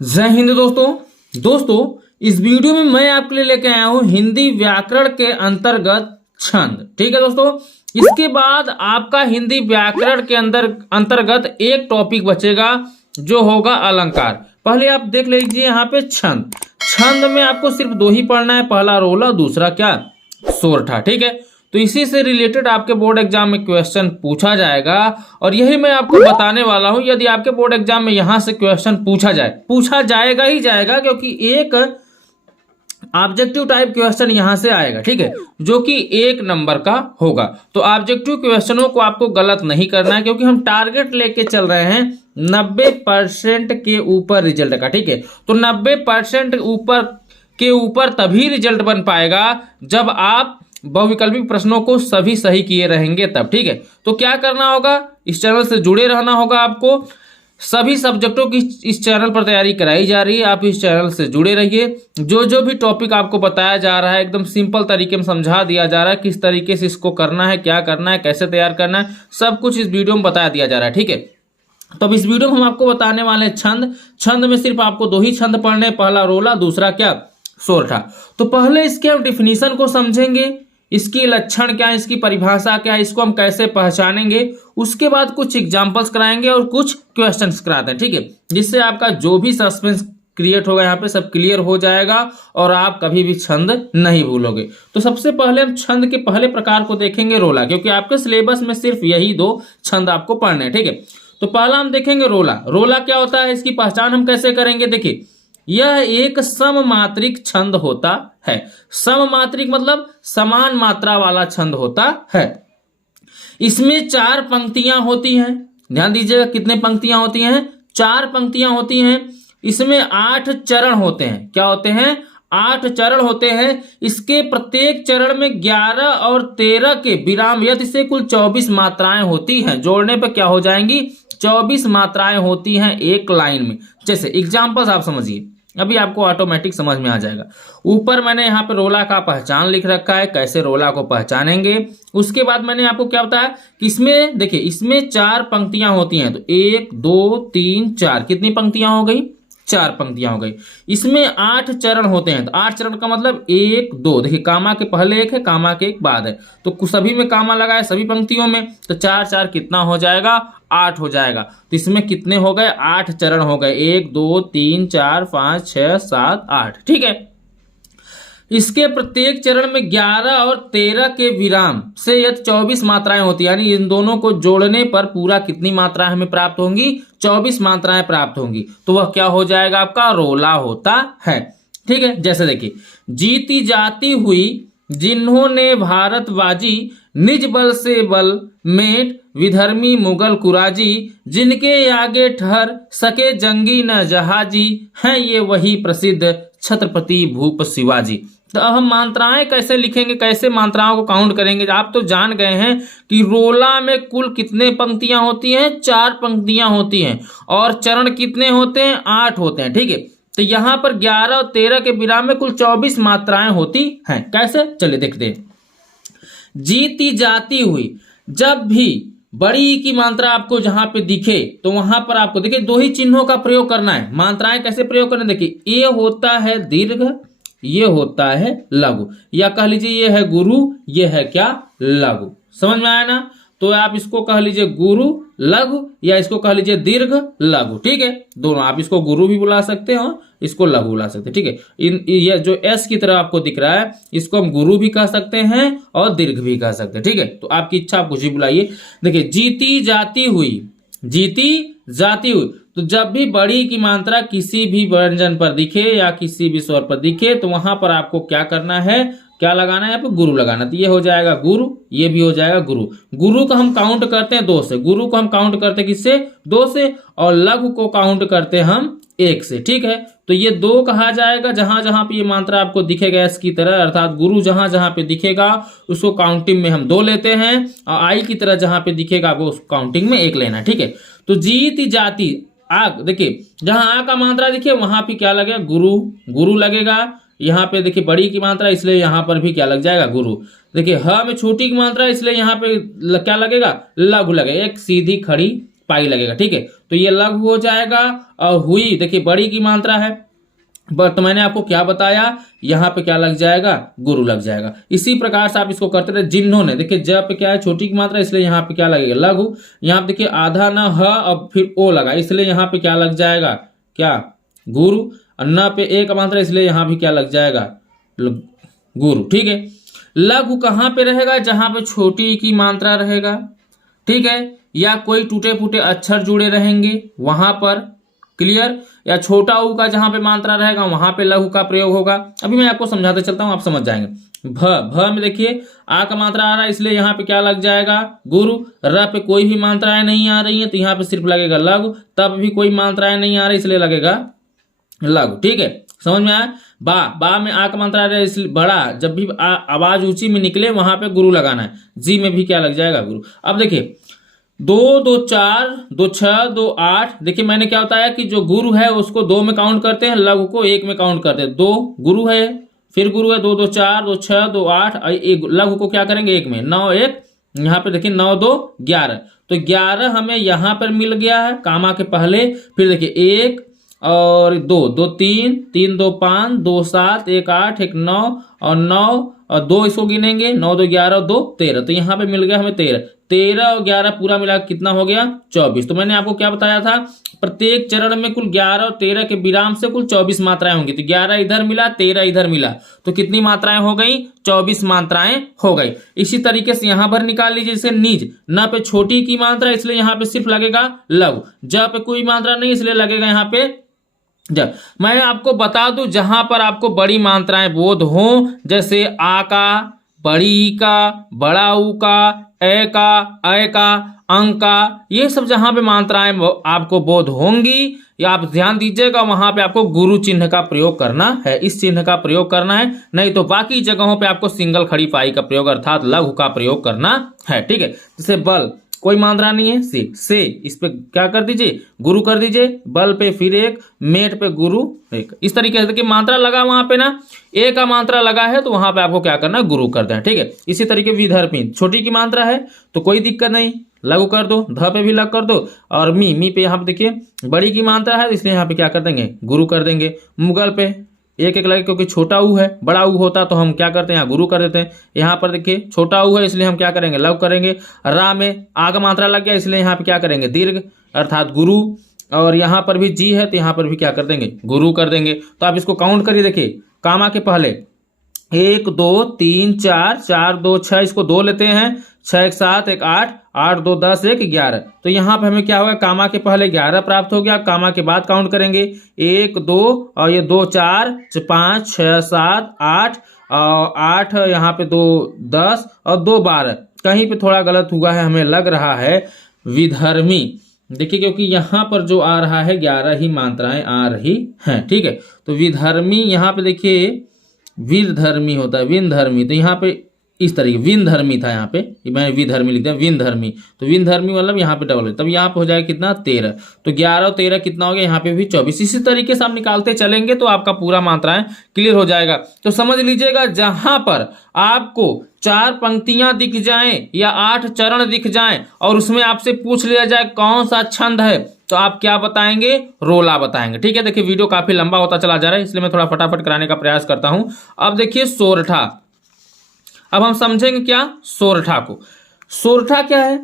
जय हिंद दोस्तों इस वीडियो में मैं आपके लिए लेके आया हूं हिंदी व्याकरण के अंतर्गत छंद। ठीक है दोस्तों, इसके बाद आपका हिंदी व्याकरण के अंतर्गत एक टॉपिक बचेगा जो होगा अलंकार। पहले आप देख लीजिए यहाँ पे छंद। छंद में आपको सिर्फ दो ही पढ़ना है, पहला रोला, दूसरा क्या, सोरठा। ठीक है, तो इसी से रिलेटेड आपके बोर्ड एग्जाम में क्वेश्चन पूछा जाएगा और यही मैं आपको बताने वाला हूं। यदि आपके बोर्ड एग्जाम में यहां से क्वेश्चन पूछा जाएगा ही जाएगा, क्योंकि एक ऑब्जेक्टिव टाइप क्वेश्चन यहां से आएगा। ठीक है, जो कि 1 नंबर का होगा। तो ऑब्जेक्टिव क्वेश्चनों को आपको गलत नहीं करना है, क्योंकि हम टारगेट लेके चल रहे हैं 90% के ऊपर रिजल्ट का। ठीक है, तो 90% के ऊपर तभी रिजल्ट बन पाएगा जब आप बहुविकल्पी प्रश्नों को सभी सही किए रहेंगे तब। ठीक है, तो क्या करना होगा, इस चैनल से जुड़े रहना होगा आपको। सभी सब्जेक्टों की इस चैनल पर तैयारी कराई जा रही है, आप इस चैनल से जुड़े रहिए। जो भी टॉपिक आपको बताया जा रहा है एकदम सिंपल तरीके में समझा दिया जा रहा है, किस तरीके से इसको करना है, क्या करना है, कैसे तैयार करना है, सब कुछ इस वीडियो में बताया दिया जा रहा है। ठीक है, तो अब इस वीडियो में हम आपको बताने वाले हैं छंद। छंद में सिर्फ आपको दो ही छंद पढ़ने, पहला रोला, दूसरा क्या, सोरठा। तो पहले इसके हम डिफिनीशन को समझेंगे, इसकी लक्षण क्या है, इसकी परिभाषा क्या है, इसको हम कैसे पहचानेंगे। उसके बाद कुछ एग्जांपल्स कराएंगे और कुछ क्वेश्चंस कराते हैं। ठीक है, जिससे आपका जो भी सस्पेंस क्रिएट होगा यहाँ पे सब क्लियर हो जाएगा और आप कभी भी छंद नहीं भूलोगे। तो सबसे पहले हम छंद के पहले प्रकार को देखेंगे, रोला, क्योंकि आपके सिलेबस में सिर्फ यही 2 छंद आपको पढ़ने हैं। ठीक है, तो पहला हम देखेंगे रोला। रोला क्या होता है, इसकी पहचान हम कैसे करेंगे। देखिए, यह एक सममात्रिक छंद होता है। सममात्रिक मतलब समान मात्रा वाला छंद होता है। इसमें 4 पंक्तियां होती हैं। ध्यान दीजिएगा, कितने पंक्तियां होती हैं, 4 पंक्तियां होती हैं। इसमें 8 चरण होते हैं। क्या होते हैं, 8 चरण होते हैं। इसके प्रत्येक चरण में 11 और 13 के विराम यदि से कुल 24 मात्राएं होती हैं। जोड़ने पर क्या हो जाएंगी, 24 मात्राएं होती हैं एक लाइन में। जैसे एग्जांपल्स आप समझिए, अभी आपको ऑटोमेटिक समझ में आ जाएगा। ऊपर मैंने यहाँ पे रोला का पहचान लिख रखा है, कैसे रोला को पहचानेंगे। उसके बाद मैंने आपको क्या बताया कि इसमें देखिए, इसमें 4 पंक्तियां होती हैं। तो 1 2 3 4, कितनी पंक्तियां हो गई, 4 पंक्तियां हो गई। इसमें 8 चरण होते हैं। तो 8 चरण का मतलब 1 2, देखिए कामा के पहले एक है, कामा के एक बाद है, तो सभी में कामा लगा है, सभी पंक्तियों में। तो 4 4 कितना हो जाएगा, 8 हो जाएगा। तो इसमें कितने हो गए, 8 चरण हो गए। 1 2 3 4 5 6 7 8। ठीक है, इसके प्रत्येक चरण में 11 और 13 के विराम से यदि 24 मात्राएं होती है, यानी इन दोनों को जोड़ने पर पूरा कितनी मात्राएं हमें प्राप्त होंगी, 24 मात्राएं प्राप्त होंगी। तो वह क्या हो जाएगा, आपका रोला होता है। ठीक है, जैसे देखिए, जीती जाती हुई जिन्होंने भारत बाजी, निज बल से बल मेट विधर्मी मुगल कुराजी, जिनके आगे ठहर सके जंगी न जहाजी, हैं ये वही प्रसिद्ध छत्रपति भूप शिवाजी। तो अब हम मात्राएं कैसे लिखेंगे, कैसे मात्राओं को काउंट करेंगे। आप तो जान गए हैं कि रोला में कुल कितने पंक्तियां होती हैं, 4 पंक्तियां होती हैं, और चरण कितने होते हैं, 8 होते हैं। ठीक है, तो यहां पर 11 और 13 के विराम में कुल 24 मात्राएं होती हैं। कैसे, चलिए देखते हैं। जीती जाती हुई, जब भी बड़ी की मात्रा आपको जहां पे दिखे तो वहां पर आपको देखिए 2 ही चिन्हों का प्रयोग करना है। मात्राएं कैसे प्रयोग करना, देखिए, ये होता है दीर्घ, ये होता है लघु, या कह लीजिए ये है गुरु, ये है क्या, लघु। समझ में आया ना, तो आप इसको कह लीजिए गुरु लघु, या इसको कह लीजिए दीर्घ लघु। ठीक है, दोनों, आप इसको गुरु भी बुला सकते हैं और इसको लघु बुला सकते हैं। ठीक है, ये जो एस की तरह आपको दिख रहा है, इसको हम गुरु भी कह सकते हैं और दीर्घ भी कह सकते हैं। ठीक है, तो आपकी इच्छा, आप कुछ भी बुलाइए। देखिए, जीती जाती हुई, जीती जाती हुई, तो जब भी बड़ी की मात्रा किसी भी व्यंजन पर दिखे या किसी भी स्वर पर दिखे तो वहां पर आपको क्या करना है, क्या लगाना है, यहाँ पे गुरु लगाना। तो ये हो जाएगा गुरु, ये भी हो जाएगा गुरु। गुरु को हम काउंट करते हैं 2 से, गुरु को हम काउंट करते हैं किससे, 2 से, और लघु को काउंट करते हैं हम 1 से। ठीक है, तो ये 2 कहा जाएगा जहां जहां पे ये मात्रा आपको दिखेगा इसकी तरह, अर्थात गुरु जहां जहां पे दिखेगा उसको काउंटिंग में हम 2 लेते हैं, और आई की तरह जहां पे दिखेगा आपको उस काउंटिंग में 1 लेना। ठीक है, तो जीती जाती, आग, देखिए जहां आ का मात्रा दिखे वहां पे क्या लगेगा, गुरु, गुरु लगेगा। यहाँ पे देखिए बड़ी की मात्रा, इसलिए यहाँ पर भी क्या लग जाएगा, गुरु। देखिए ह में छोटी की मात्रा, इसलिए यहाँ पे क्या लगेगा, लघु लगेगा। एक सीधी खड़ी पाई लगेगा। ठीक है, तो ये लघु हो जाएगा। और हुई देखिए बड़ी की मात्रा है, बट मैंने आपको क्या बताया, यहाँ पे क्या लग जाएगा, गुरु लग जाएगा। इसी प्रकार से आप इसको करते रहे। जिन्होंने देखिए ज पे क्या है, छोटी की मात्रा, इसलिए यहाँ पे क्या लगेगा, लघु। यहाँ पे देखिए आधा न ह और फिर ओ लगा, इसलिए यहाँ पे क्या लग जाएगा, क्या, गुरु। और न पे एक मात्रा, इसलिए यहाँ भी क्या लग जाएगा, गुरु। ठीक है, लघु कहाँ पे रहेगा, जहां पे छोटी की मात्रा रहेगा। ठीक है, या कोई टूटे फूटे अक्षर जुड़े रहेंगे वहां पर, क्लियर। या छोटा ऊ का जहां पे मात्रा रहेगा वहां पे लघु का प्रयोग होगा। अभी मैं आपको समझाते चलता हूं, आप समझ जाएंगे। भ में देखिए आ का मात्रा आ रहा है, इसलिए यहाँ पे क्या लग जाएगा, गुरु। र पे कोई भी मात्राएं नहीं आ रही है, तो यहाँ पे सिर्फ लगेगा लघु। तब भी कोई मात्राएं नहीं आ रही, इसलिए लगेगा लघु। ठीक है, समझ में आया। बा में आ का मात्रा आ रहा है, इसलिए बड़ा। जब भी आवाज ऊंची में निकले वहां पे गुरु लगाना है। जी में भी क्या लग जाएगा, गुरु। अब देखिए 2 2 4 2 6 2 8, देखिए मैंने क्या बताया कि जो गुरु है उसको 2 में काउंट करते हैं, लघु को 1 में काउंट करते हैं। 2 गुरु है, फिर गुरु है 2 2 4 2 6 2 8, लघु को क्या करेंगे 1 में। 9 1, यहाँ पे देखिए 9 2 11, तो 11 हमें यहाँ पर मिल गया है कामा के पहले। फिर देखिए 1 और 2 2 3 3 2 5 2 7 1 8 1 9 और 9 और 2 इसको गिनेंगे, 9 2 11 और 2 13, तो यहाँ पे मिल गया हमें 13। 13 और 11 पूरा मिला कितना हो गया, 24। तो मैंने आपको क्या बताया था, प्रत्येक चरण में कुल 11 और 13 के विराम से कुल 24 मात्राएं होंगी। तो 11 इधर मिला, 13 इधर मिला, तो कितनी मात्राएं हो गई, 24 मात्राएं हो गई। इसी तरीके से यहां पर निकाल लीजिए, जैसे निज, न पे छोटी की मात्रा, इसलिए यहाँ पे सिर्फ लगेगा लघु। ज पे कोई मात्रा नहीं, इसलिए लगेगा यहाँ पे जब। मैं आपको बता दूं, जहां पर आपको बड़ी मात्राएं बोध हो, जैसे आ का, बड़ी ई का, बड़ा ऊ का, ए का, अंक का, ये सब जहां पे मात्राएं आपको बोध होंगी, या आप ध्यान दीजिएगा, वहां पे आपको गुरु चिन्ह का प्रयोग करना है, इस चिन्ह का प्रयोग करना है। नहीं तो बाकी जगहों पे आपको सिंगल खड़ी पाई का प्रयोग अर्थात लघु का प्रयोग करना है। ठीक है, जैसे बल, कोई मात्रा नहीं है, से इस पे क्या कर दीजिए, गुरु कर दीजिए। बल पे फिर 1, मेट पे गुरु 1। इस तरीके से देखिए मात्रा लगा वहां पे ना, ए का मात्रा लगा है, तो वहां पे आपको क्या करना है, गुरु कर देना। ठीक है, इसी तरीके विधर्मी, छोटी की मात्रा है तो कोई दिक्कत नहीं, लघु कर दो। ध पे भी लघु कर दो। और मी पे यहाँ पे देखिए बड़ी की मात्रा है, इसलिए यहाँ पे क्या कर देंगे, गुरु कर देंगे। मुगल पे 1 1 लगे, क्योंकि छोटा ऊ है, बड़ा ऊ होता तो हम क्या करते हैं, यहाँ गुरु कर देते हैं। यहाँ पर देखिए छोटा ऊ है, इसलिए हम क्या करेंगे, लघु करेंगे। रा में आ का मात्रा लग गया, इसलिए यहाँ पे क्या करेंगे, दीर्घ अर्थात गुरु। और यहाँ पर भी जी है, तो यहाँ पर भी क्या कर देंगे, गुरु कर देंगे। तो आप इसको काउंट करिए, देखिए कामा के पहले 1 2 3 4 4 2 6, इसको 2 लेते हैं, 6 1 7 1 8 8 2 10 1 11। तो यहाँ पे हमें क्या होगा, कामा के पहले 11 प्राप्त हो गया। कामा के बाद काउंट करेंगे 1 2 और ये 2 4 5 6 7 8 और 8 यहाँ पे 2 10 और 2 12। कहीं पे थोड़ा गलत हुआ है, हमें लग रहा है विधर्मी। देखिए क्योंकि यहाँ पर जो आ रहा है 11 ही मात्राएं आ रही हैं। ठीक है, तो विधर्मी यहाँ पे देखिए वीरधर्मी होता है, विनधर्मी। तो यहाँ पे इस तरीके विनधर्मी था, यहाँ पे मैंने विधर्मी लिख दिया, विनधर्मी। तो विनधर्मी मतलब यहाँ पे डबल है, तब यहाँ पे हो जाएगा कितना 13। तो 11 और 13 कितना हो गया, यहाँ पे भी 24। इसी तरीके से आप निकालते चलेंगे तो आपका पूरा मात्राएं क्लियर हो जाएगा। तो समझ लीजिएगा, जहां पर आपको 4 पंक्तियां दिख जाएं या 8 चरण दिख जाएं और उसमें आपसे पूछ लिया जाए कौन सा छंद है, तो आप क्या बताएंगे, रोला बताएंगे। ठीक है, देखिए वीडियो काफी लंबा होता चला जा रहा है, इसलिए मैं थोड़ा फटाफट कराने का प्रयास करता हूं। अब देखिए सोरठा, अब हम समझेंगे क्या सोरठा को। सोरठा क्या है,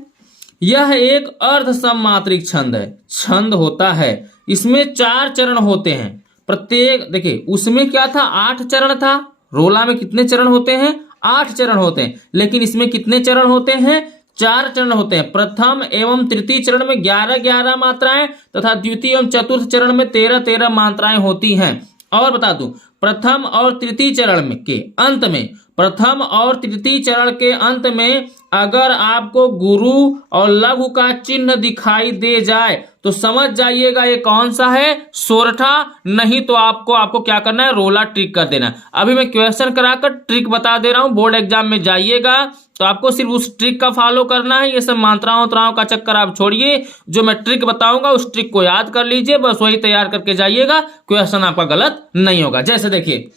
यह एक अर्ध सममात्रिक छंद है। छंद होता है, इसमें 4 चरण होते हैं। प्रत्येक देखिए उसमें क्या था, 8 चरण था। रोला में कितने चरण होते हैं, 8 चरण होते हैं। लेकिन इसमें कितने चरण होते हैं, 4 चरण होते हैं। प्रथम एवं तृतीय चरण में 11 11 मात्राएं तथा द्वितीय एवं चतुर्थ चरण में 13 13 मात्राएं होती हैं। और बता दूं, प्रथम और तृतीय चरण में के अंत में, प्रथम और तृतीय चरण के अंत में अगर आपको गुरु और लघु का चिन्ह दिखाई दे जाए तो समझ जाइएगा ये कौन सा है, सोरठा। नहीं तो आपको क्या करना है, रोला ट्रिक कर देना। अभी मैं क्वेश्चन कराकर ट्रिक बता दे रहा हूं, बोर्ड एग्जाम में जाइएगा तो आपको सिर्फ उस ट्रिक का फॉलो करना है। ये सब मात्राओं का चक्कर आप छोड़िए, जो मैं ट्रिक बताऊंगा उस ट्रिक को याद कर लीजिए, बस वही तैयार करके जाइएगा, क्वेश्चन आपका गलत नहीं होगा। जैसे देखिए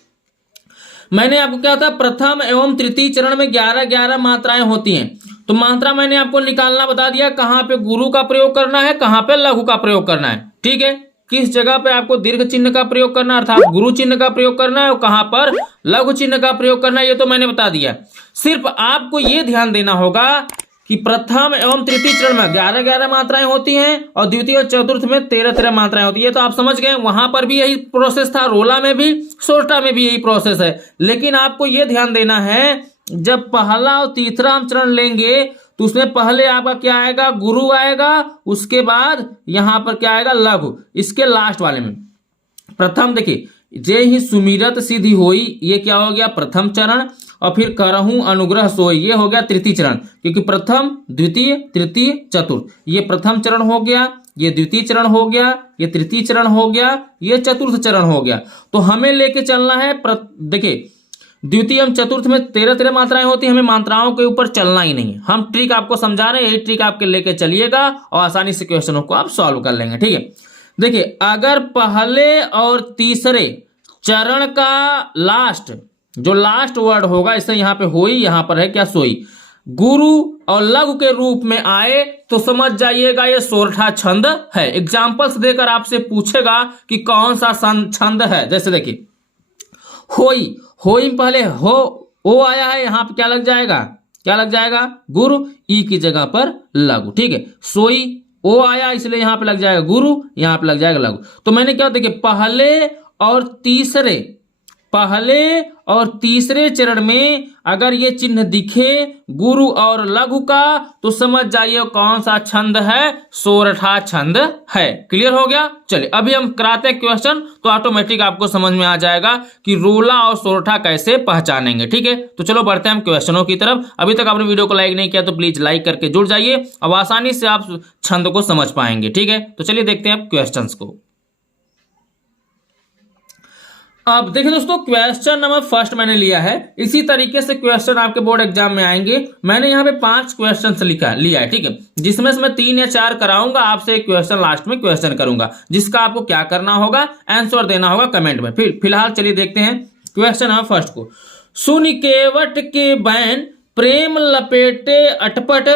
मैंने आपको क्या था, प्रथम एवं तृतीय चरण में 11 11 मात्राएं होती हैं। तो मात्रा मैंने आपको निकालना बता दिया, कहां पे गुरु का प्रयोग करना है, कहां पे लघु का प्रयोग करना है। ठीक है, किस जगह पे आपको दीर्घ चिन्ह का प्रयोग करना है अर्थात गुरु चिन्ह का प्रयोग करना है और कहां पर लघु चिन्ह का प्रयोग करना है, ये तो मैंने बता दिया। सिर्फ आपको ये ध्यान देना होगा कि प्रथम एवं तृतीय चरण में 11-11 मात्राएं होती हैं और द्वितीय और चतुर्थ में 13-13 मात्राएं होती है। तो आप समझ गए, वहां पर भी यही प्रोसेस था, रोला में भी, सोरठा में भी यही प्रोसेस है। लेकिन आपको ये ध्यान देना है, जब पहला और तीसरा हम चरण लेंगे तो उसमें पहले आपका क्या आएगा, गुरु आएगा, उसके बाद यहां पर क्या आएगा, लघु। इसके लास्ट वाले में प्रथम देखिए, जे ही सुमिरत सिद्धि होई, ये क्या हो गया, प्रथम चरण। और फिर करहूं अनुग्रह सोई, ये हो गया तृतीय चरण, क्योंकि प्रथम द्वितीय तृतीय चतुर्थ, ये प्रथम चरण हो गया, ये द्वितीय चरण हो गया, ये तृतीय चरण हो गया, ये चतुर्थ चरण हो गया। तो हमें लेके चलना है, देखिए द्वितीय एवं चतुर्थ में 13-13 मात्राएं होती है, हमें मात्राओं के ऊपर चलना ही नहीं है। हम ट्रिक आपको समझा रहे हैं, यही ट्रिक आपके लेके चलिएगा और आसानी से क्वेश्चनों को आप सॉल्व कर लेंगे। ठीक है, देखिए अगर पहले और तीसरे चरण का लास्ट, जो लास्ट वर्ड होगा, इसे यहां पे होई, यहां पर है क्या, सोई, गुरु और लघु के रूप में आए तो समझ जाइएगा ये सोरठा छंद है। एग्जाम्पल्स देकर आपसे पूछेगा कि कौन सा छंद है। जैसे देखिए होई, होई में पहले हो ओ आया है, यहां पे क्या लग जाएगा, क्या लग जाएगा, गुरु, ई की जगह पर लघु। ठीक है, सोई ओ आया इसलिए यहां पे लग जाएगा गुरु, यहां पे लग जाएगा लघु। तो मैंने क्या, देखिए पहले और तीसरे चरण में अगर ये चिन्ह दिखे गुरु और लघु का, तो समझ जाइए कौन सा छंद है, सोरठा छंद है। क्लियर हो गया। चलिए अभी हम कराते हैं क्वेश्चन, तो ऑटोमेटिक आपको समझ में आ जाएगा कि रोला और सोरठा कैसे पहचानेंगे। ठीक है, तो चलो बढ़ते हैं हम क्वेश्चनों की तरफ। अभी तक आपने वीडियो को लाइक नहीं किया तो प्लीज लाइक करके जुड़ जाइए, अब आसानी से आप छंद को समझ पाएंगे। ठीक है, तो चलिए देखते हैं क्वेश्चन को। अब देखिए दोस्तों, क्वेश्चन नंबर फर्स्ट मैंने लिया है, इसी तरीके से क्वेश्चन आपके बोर्ड एग्जाम में आएंगे। मैंने यहाँ पे 5 क्वेश्चन लिया है। ठीक है, जिसमें से मैं 3 या 4 कराऊंगा, आपसे एक क्वेश्चन लास्ट में क्वेश्चन करूंगा, जिसका आपको क्या करना होगा, आंसर देना होगा कमेंट में। फिलहाल चलिए देखते हैं क्वेश्चन नंबर फर्स्ट को। सुन केवट के बैन प्रेम लपेटे अटपट,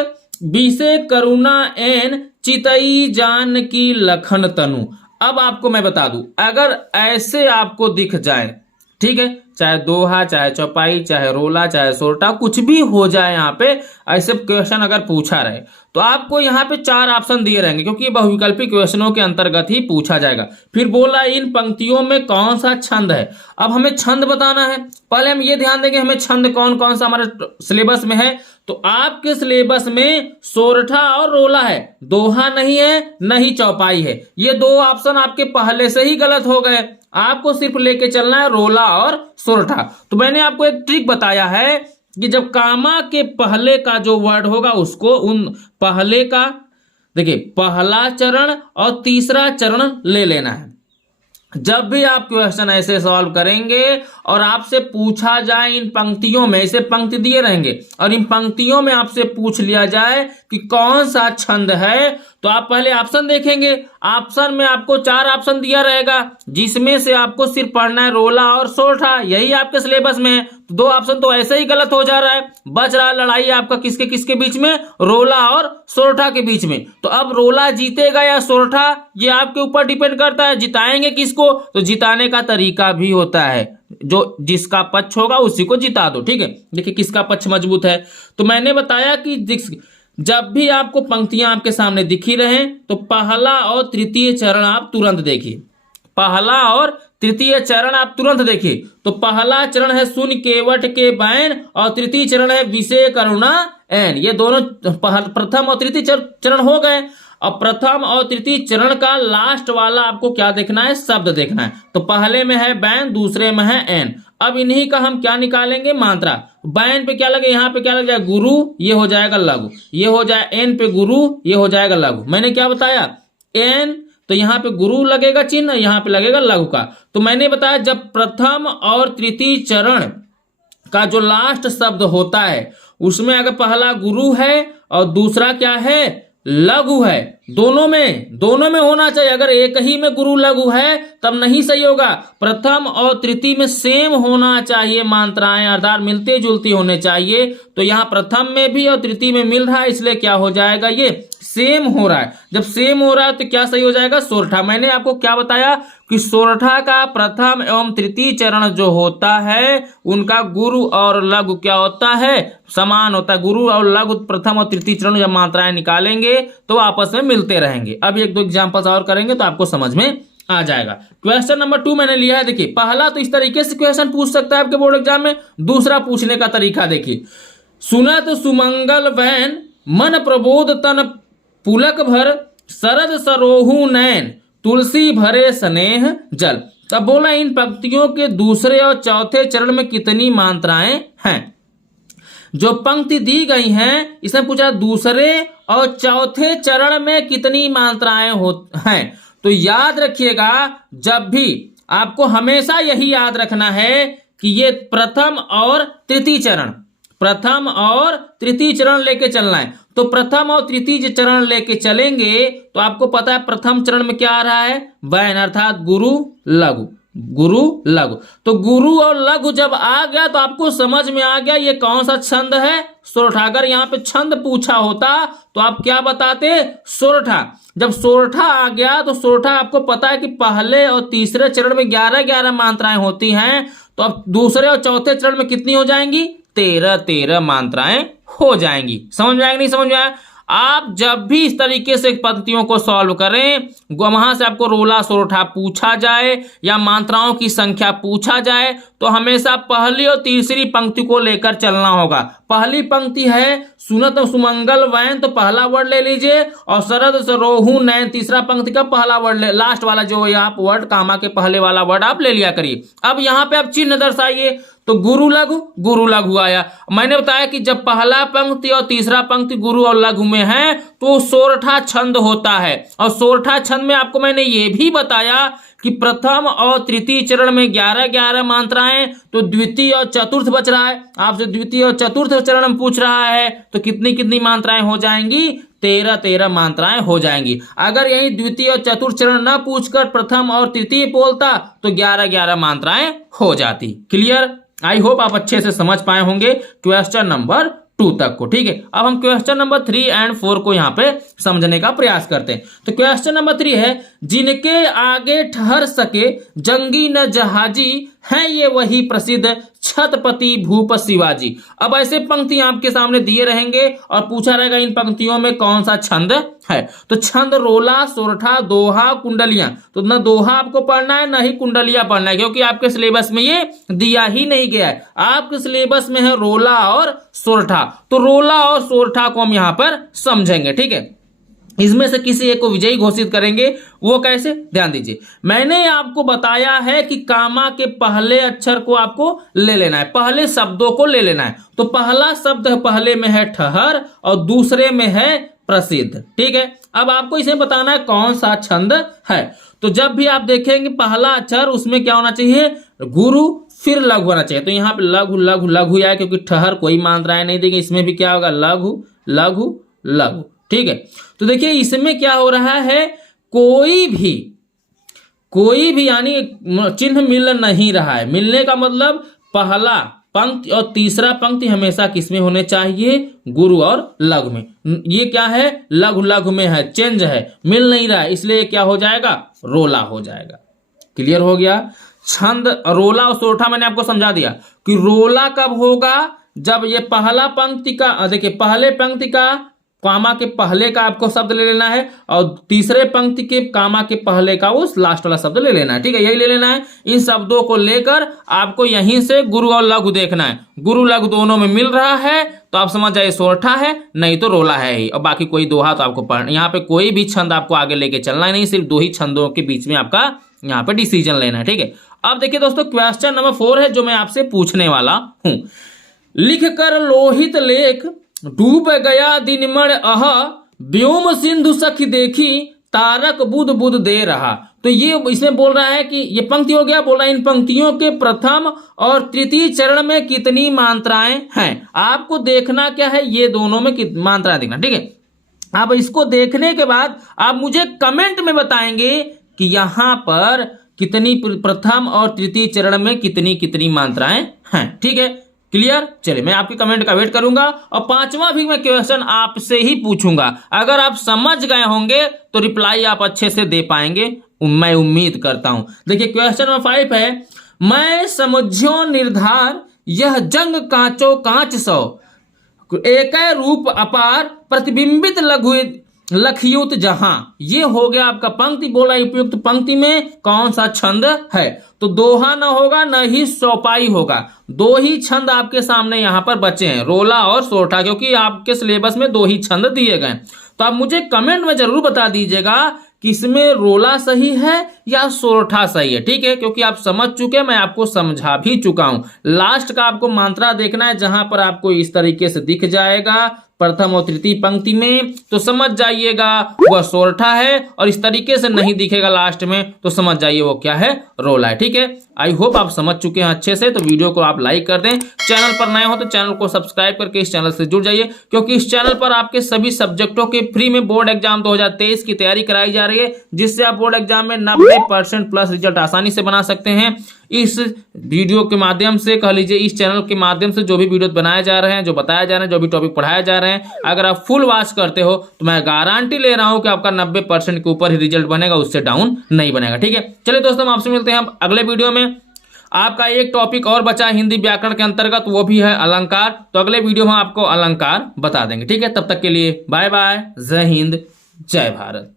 बीसे करुणा एन चितई जान की लखन तनु। अब आपको मैं बता दूं, अगर ऐसे आपको दिख जाए, ठीक है, चाहे दोहा, चाहे चौपाई, चाहे रोला, चाहे सोरठा, कुछ भी हो जाए, यहाँ पे ऐसे क्वेश्चन अगर पूछा रहे तो आपको यहाँ पे 4 ऑप्शन दिए रहेंगे, क्योंकि ये बहुविकल्पी क्वेश्चनों के अंतर्गत ही पूछा जाएगा। फिर बोला इन पंक्तियों में कौन सा छंद है। अब हमें छंद बताना है, पहले हम ये ध्यान देंगे हमें छंद कौन कौन सा हमारे सिलेबस में है। तो आपके सिलेबस में सोरठा और रोला है, दोहा नहीं है, न ही चौपाई है। ये 2 ऑप्शन आपके पहले से ही गलत हो गए, आपको सिर्फ लेके चलना है रोला और सोरठा। तो मैंने आपको एक ट्रिक बताया है कि जब कामा के पहले का जो वर्ड होगा, उसको उन पहले का, देखिए पहला चरण और तीसरा चरण ले लेना है। जब भी आप क्वेश्चन ऐसे सॉल्व करेंगे और आपसे पूछा जाए इन पंक्तियों में, ऐसे पंक्ति दिए रहेंगे और इन पंक्तियों में आपसे पूछ लिया जाए कि कौन सा छंद है, तो आप पहले ऑप्शन देखेंगे। ऑप्शन में आपको 4 ऑप्शन दिया रहेगा, जिसमें से आपको सिर्फ पढ़ना है रोला और सोरठा, यही आपके सिलेबस में है। तो 2 ऑप्शन तो ऐसे ही गलत हो जा रहा है, बच रहा लड़ाई आपका किसके किसके बीच में, रोला और सोरठा के बीच में। तो अब रोला जीतेगा या सोरठा, ये आपके ऊपर डिपेंड करता है। जिताएंगे किसको, तो जिताने का तरीका भी होता है, जो जिसका पक्ष होगा उसी को जिता दो। ठीक है, देखिए किसका पक्ष मजबूत है। तो मैंने बताया कि जब भी आपको पंक्तियां आपके सामने दिखी रहे तो पहला और तृतीय चरण आप तुरंत देखिए, पहला और तृतीय चरण आप तुरंत देखिए। तो पहला चरण है सुन केवट के बैन और तृतीय चरण है विषय करुणा एन। ये दोनों प्रथम और तृतीय चरण हो गए। अब प्रथम और तृतीय चरण का लास्ट वाला आपको क्या देखना है, शब्द देखना है। तो पहले में है बैन, दूसरे में है एन। अब इन्हीं का हम क्या निकालेंगे, मात्रा। बैन पे क्या लगे, यहाँ पे क्या लग जाएगा गुरु, ये हो जाएगा लघु, ये हो जाए एन पे गुरु, ये हो जाएगा लघु। मैंने क्या बताया, एन तो यहाँ पे गुरु लगेगा चिन्ह, यहाँ पे लगेगा लघु का। तो मैंने बताया जब प्रथम और तृतीय चरण का जो लास्ट शब्द होता है, उसमें अगर पहला गुरु है और दूसरा क्या है लघु है, दोनों में होना चाहिए। अगर एक ही में गुरु लघु है तब नहीं सही होगा। प्रथम और तृतीय में सेम होना चाहिए मात्राएं, अर्थात मिलती जुलती होने चाहिए। तो यहाँ प्रथम में भी और तृतीय में मिल रहा है, इसलिए क्या हो जाएगा, ये सेम हो रहा है। जब सेम हो रहा है तो क्या सही हो जाएगा, सोरठा। मैंने आपको क्या बताया कि सोरठा का प्रथम एवं तृतीय चरण जो होता है उनका गुरु और लघु क्या होता है, समान होता है। गुरु और लघु प्रथम और तृतीय चरण जब मात्राएं निकालेंगे तो आपस में मिलते रहेंगे। अब एक दो एग्जांपल्स और करेंगे तो आपको समझ में आ जाएगा। क्वेश्चन नंबर 2 मैंने लिया है। देखिए पहला तो इस तरीके से क्वेश्चन पूछ सकता है आपके बोर्ड एग्जाम में। दूसरा पूछने का तरीका देखिए, सुनत सुमंगल वैन मन प्रबोध तन पुलक भर सरद सरोहु नैन तुलसी भरे स्नेह जल। अब बोला इन पंक्तियों के दूसरे और चौथे चरण में कितनी मात्राएं हैं। जो पंक्ति दी गई हैं इसने पूछा दूसरे और चौथे चरण में कितनी मात्राएं हैं। तो याद रखिएगा, जब भी आपको हमेशा यही याद रखना है कि ये प्रथम और तृतीय चरण लेके चलना है। तो प्रथम और तृतीय चरण लेके चलेंगे तो आपको पता है प्रथम चरण में क्या आ रहा है, वैन अर्थात गुरु लघु। तो गुरु और लघु जब आ गया तो आपको समझ में आ गया ये कौन सा छंद है, सोरठा। अगर यहाँ पे छंद पूछा होता तो आप क्या बताते, सोरठा। जब सोरठा आ गया तो सोरठा आपको पता है कि पहले और तीसरे चरण में 11-11 मात्राएं होती हैं। तो अब दूसरे और चौथे चरण में कितनी हो जाएंगी, 13-13 मात्राएं हो जाएंगी। समझ में आएगा, नहीं समझ में आया। आप जब भी इस तरीके से पंक्तियों को सॉल्व करें, वहां से आपको रोला सोरठा पूछा जाए या मात्राओं की संख्या पूछा जाए तो हमेशा पहली और तीसरी पंक्ति को लेकर चलना होगा। पहली पंक्ति है सुनत सुमंगल वैन, तो पहला वर्ड ले लीजिए, और सरद सरोहु नैन तीसरा पंक्ति का पहला वर्ड लास्ट वाला जो यहाँ वर्ड कामा के पहले वाला वर्ड आप ले लिया करिए। अब यहाँ पे आप चिन्ह दर्शाइए, तो गुरु लघु आया। मैंने बताया कि जब पहला पंक्ति और तीसरा पंक्ति गुरु और लघु में है तो सोरठा छंद होता है। और सोरठा छंद में आपको मैंने ये भी बताया कि प्रथम और तृतीय चरण में 11-11 मात्राएं, तो द्वितीय और चतुर्थ बच रहा है। आपसे द्वितीय और चतुर्थ चरण में पूछ रहा है तो कितनी मात्राएं हो जाएंगी, 13-13 मात्राएं हो जाएंगी। अगर यही द्वितीय और चतुर्थ चरण न पूछकर प्रथम और तृतीय बोलता तो 11-11 मात्राएं हो जाती। क्लियर? आई होप आप अच्छे से समझ पाए होंगे क्वेश्चन नंबर 2 तक को। ठीक है, अब हम क्वेश्चन नंबर 3 और 4 को यहाँ पे समझने का प्रयास करते हैं। तो क्वेश्चन नंबर 3 है, जिनके आगे ठहर सके जंगी न जहाजी हैं ये वही प्रसिद्ध छत्रपति भूप शिवाजी। अब ऐसे पंक्ति आपके सामने दिए रहेंगे और पूछा रहेगा इन पंक्तियों में कौन सा छंद है। तो छंद रोला सोरठा दोहा कुंडलियां। तो न दोहा आपको पढ़ना है न ही कुंडलियां पढ़ना है, क्योंकि आपके सिलेबस में ये दिया ही नहीं गया है। आपके सिलेबस में है रोला और सोरठा। तो रोला और सोरठा को हम यहां पर समझेंगे। ठीक है, इसमें से किसी एक को विजयी घोषित करेंगे। वो कैसे, ध्यान दीजिए। मैंने आपको बताया है कि कामा के पहले अक्षर को आपको ले लेना है, पहले शब्दों को ले लेना है। तो पहला शब्द पहले में है ठहर और दूसरे में है प्रसिद्ध। ठीक है, अब आपको इसे बताना है कौन सा छंद है। तो जब भी आप देखेंगे पहला अक्षर उसमें क्या होना चाहिए, गुरु फिर लघु होना चाहिए। तो यहाँ पे लघु लघु लघु आया, क्योंकि ठहर कोई मात्राएं नहीं देंगे। इसमें भी क्या होगा, लघु लघु लघु। ठीक है, तो देखिए इसमें क्या हो रहा है, कोई भी यानी चिन्ह मिल नहीं रहा है। मिलने का मतलब पहला पंक्ति और तीसरा पंक्ति हमेशा किसमें होने चाहिए, गुरु और लघु में। ये क्या है, लघु लघु में है, चेंज है, मिल नहीं रहा है, इसलिए क्या हो जाएगा, रोला हो जाएगा। क्लियर हो गया। छंद रोला और सोरठा मैंने आपको समझा दिया कि रोला कब होगा, जब ये पहला पंक्ति का, देखिए पहले पंक्ति का कामा के पहले का आपको शब्द ले लेना है और तीसरे पंक्ति के कामा के पहले का वो लास्ट वाला शब्द ले लेना है। ठीक है, यही ले लेना है। इन शब्दों को लेकर आपको यहीं से गुरु और लघु देखना है। गुरु लघु दोनों में मिल रहा है तो आप समझ जाइए सोरठा है, नहीं तो रोला है ही। और बाकी कोई दोहा तो आपको पढ़ना, यहाँ पे कोई भी छंद आपको आगे लेके चलना है नहीं, सिर्फ 2 ही छंदों के बीच में आपका यहाँ पे डिसीजन लेना है। ठीक है, अब देखिए दोस्तों क्वेश्चन नंबर 4 है जो मैं आपसे पूछने वाला हूं। लिख कर लोहित लेख डूब गया दिनमण अह व्योम सिंधु सखी देखी तारक बुध बुध दे रहा। तो ये इसमें बोल रहा है कि ये पंक्ति हो गया, बोल रहा है इन पंक्तियों के प्रथम और तृतीय चरण में कितनी मात्राएं हैं। आपको देखना क्या है, ये दोनों में मात्राएं देखना। ठीक है, अब इसको देखने के बाद आप मुझे कमेंट में बताएंगे कि यहां पर कितनी प्रथम और तृतीय चरण में कितनी कितनी मात्राएं हैं। ठीक है, क्लियर। चलिए मैं आपके कमेंट का वेट करूंगा और पांचवा भी मैं क्वेश्चन आपसे ही पूछूंगा। अगर आप समझ गए होंगे तो रिप्लाई आप अच्छे से दे पाएंगे, मैं उम्मीद करता हूं। देखिए क्वेश्चन नंबर 5 है, मैं समझ्यो निर्धार यह जंग कांचो कांच सौ, एक रूप अपार प्रतिबिंबित लघु लखयुत जहां। ये हो गया आपका पंक्ति बोला, उपयुक्त पंक्ति में कौन सा छंद है? तो दोहा न होगा न ही चौपाई होगा, दो ही छंद आपके सामने यहां पर बचे हैं, रोला और सोरठा, क्योंकि आपके सिलेबस में दो ही छंद दिए गए। तो आप मुझे कमेंट में जरूर बता दीजिएगा कि इसमें रोला सही है या सोरठा सही है। ठीक है, क्योंकि आप समझ चुके हैं, मैं आपको समझा भी चुका हूं। लास्ट का आपको मात्रा देखना है, जहां पर आपको इस तरीके से दिख जाएगा प्रथम और तृतीय पंक्ति में, तो समझ जाइएगा वह सोरठा है, और इस तरीके से नहीं दिखेगा लास्ट में तो समझ जाइए वो क्या है, रोला है। ठीक है, आई होप आप समझ चुके हैं अच्छे से। तो वीडियो को आप लाइक कर दें, चैनल पर नए हो तो चैनल को सब्सक्राइब करके इस चैनल से जुड़ जाइए, क्योंकि इस चैनल पर आपके सभी सब्जेक्टों के फ्री में बोर्ड एग्जाम 2023 की तैयारी कराई जा रही है, जिससे आप बोर्ड एग्जाम में 90% प्लस रिजल्ट आसानी से बना सकते हैं। इस वीडियो के माध्यम से, कह लीजिए इस चैनल के माध्यम से जो भी वीडियो बनाए जा रहे हैं, जो बताया जा रहे हैं, जो भी टॉपिक पढ़ाया जा रहे हैं, अगर आप फुल वॉच करते हो तो मैं गारंटी ले रहा हूं कि आपका 90% के ऊपर ही रिजल्ट बनेगा, उससे डाउन नहीं बनेगा। ठीक है, चलिए दोस्तों हम आपसे मिलते हैं अगले वीडियो में। आपका एक टॉपिक और बचा हिंदी व्याकरण के अंतर्गत, वो भी है अलंकार। तो अगले वीडियो में आपको अलंकार बता देंगे। ठीक है, तब तक के लिए बाय बाय, जय हिंद, जय भारत।